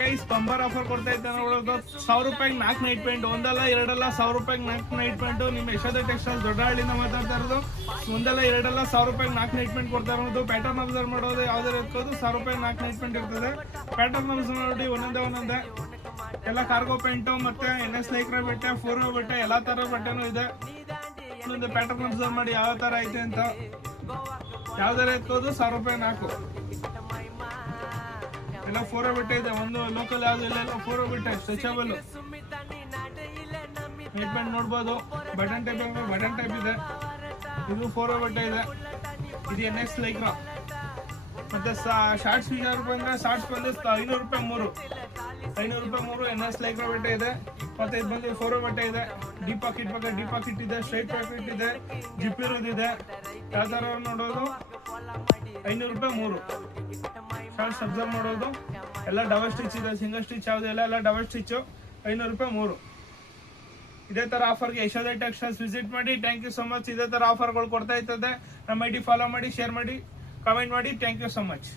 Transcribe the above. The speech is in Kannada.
ಗೈಸ್ ಬಂಬರ್ ಆಫರ್ ಕೊಡ್ತಾ ಇದ್ದೆ ನೋಡೋದು. 1000 ರೂಪಾಯಿಗೆ 4 ನೈಟ್ ಪ್ಯಾಂಟ್, ಒಂದಲ್ಲ ಎರಡಲ್ಲ 1000 ರೂಪಾಯಿಗೆ 4 ನೈಟ್ ಪ್ಯಾಂಟ್. ನಿಮ್ಮ ಯಶೋಧ ಟೆಕ್ಸ್ಟೈಲ್ ದೊಡ್ಡಹಳ್ಳಿಯಿಂದ ಮಾತಾಡ್ತಾ ಇರೋದು. ಒಂದಲ್ಲ ಎರಡಲ್ಲ 1000 ರೂಪಾಯಿಗೆ 4 ನೈಟ್ ಪ್ಯಾಂಟ್ ಕೊಡ್ತಾ ಇರೋದು. ಪ್ಯಾಟರ್ನ್ ಅಬ್ಸರ್ವ್ ಮಾಡೋದು ಯಾವ್ದಾರು ಇರ್ಬೋದು, 1000 ರೂಪಾಯಿಗೆ 4 ನೈಟ್ ಪ್ಯಾಂಟ್ ಇರ್ತದೆ. ಪ್ಯಾಟರ್ನ್ ಅಬ್ಸರ್ವ್ ನೋಡಿ ಒಂದೊಂದೇ ಎಲ್ಲ ಕಾರ್ಗೋ ಪ್ಯಾಂಟು ಮತ್ತೆ NS ಲೈಕ್ರಾ ಬಟ್ಟೆ, ಫೋರೋ ಬಟ್ಟೆ, ಎಲ್ಲಾ ತರ ಬಟ್ಟೆನೂ ಇದೆ. ಇನ್ನೊಂದು ಪ್ಯಾಟರ್ನ್ ಅಬ್ಸರ್ವ್ ಮಾಡಿ ಯಾವ ತರ ಐತೆ ಅಂತ. ಯಾವ್ದಾರ ಎತ್ಕೋದು 1000 ರೂಪಾಯಿ 4. ಎಲ್ಲ ಫೋರೋ ಬಟ್ಟೆ ಇದೆ, ಒಂದು ಲೋಕಲ್ ಯಾವ್ದಿಲ್ಲ, ಎಲ್ಲ ಫೋರೋ ಬಟ್ಟೆ ಸ್ಟ್ರೆಚಬಲ್ ನೈಟ್ ಪ್ಯಾಂಟ್ ನೋಡ್ಬೋದು. ಬಟನ್ ಟೈಪ್ ಇದೆ. ಇದು ಫೋರೋ ಬಟ್ಟೆ ಇದೆ. ಇದು NS ಲೈಕ್ರಾ. ಮತ್ತೆ ಶಾರ್ಟ್ಸ್ ವಿಚಾರ ಬಂದ್ರೆ ಶಾರ್ಟ್ಸ್ ಬಂದು 500 ರೂಪಾಯಿ 3. 500 ರೂಪಾಯಿ 3 NS ಲೈಕ್ರಾ ಬಟ್ಟೆ ಇದೆ. ಮತ್ತೆ ಇದು ಬಂದು ಫೋರೋ ಬಟ್ಟೆ ಇದೆ. ಡಿ ಪಾಕೆಟ್ ಇದೆ, ಸ್ಟ್ರೈಟ್ ಪಾಕೆಟ್ ಇದೆ, ಜಿಪ್ ಇರೋದಿದೆ. ಯಾವ ತರ ನೋಡೋದು 500 ರೂಪಾಯಿ 3 ಶಾರ್ಟ್ಸ್ ಅಬ್ಸರ್ವ್ ಮಾಡೋದು. ಎಲ್ಲ ಡಬಲ್ ಸ್ಟಿಚ್ ಇದೆ, ಸಿಂಗಲ್ ಸ್ಟಿಚ್ ಯಾವುದಿಲ್ಲ, ಎಲ್ಲ ಡಬಲ್ ಸ್ಟಿಚ್. 500 ರೂಪಾಯಿ 3. ಇದೇ ತರ ಆಫರ್ಗೆ ಯಶೋಧ ಟೆಕ್ಸ್ಟೈಲ್ಸ್ ವಿಸಿಟ್ ಮಾಡಿ. Thank you so much. ಇದೇ ತರ ಆಫರ್ಗಳು ಕೊಡ್ತಾ ಇರ್ತದೆ. ನಮ್ಮ ID ಫಾಲೋ ಮಾಡಿ, ಶೇರ್ ಮಾಡಿ, ಕಮೆಂಟ್ ಮಾಡಿ. Thank you so much.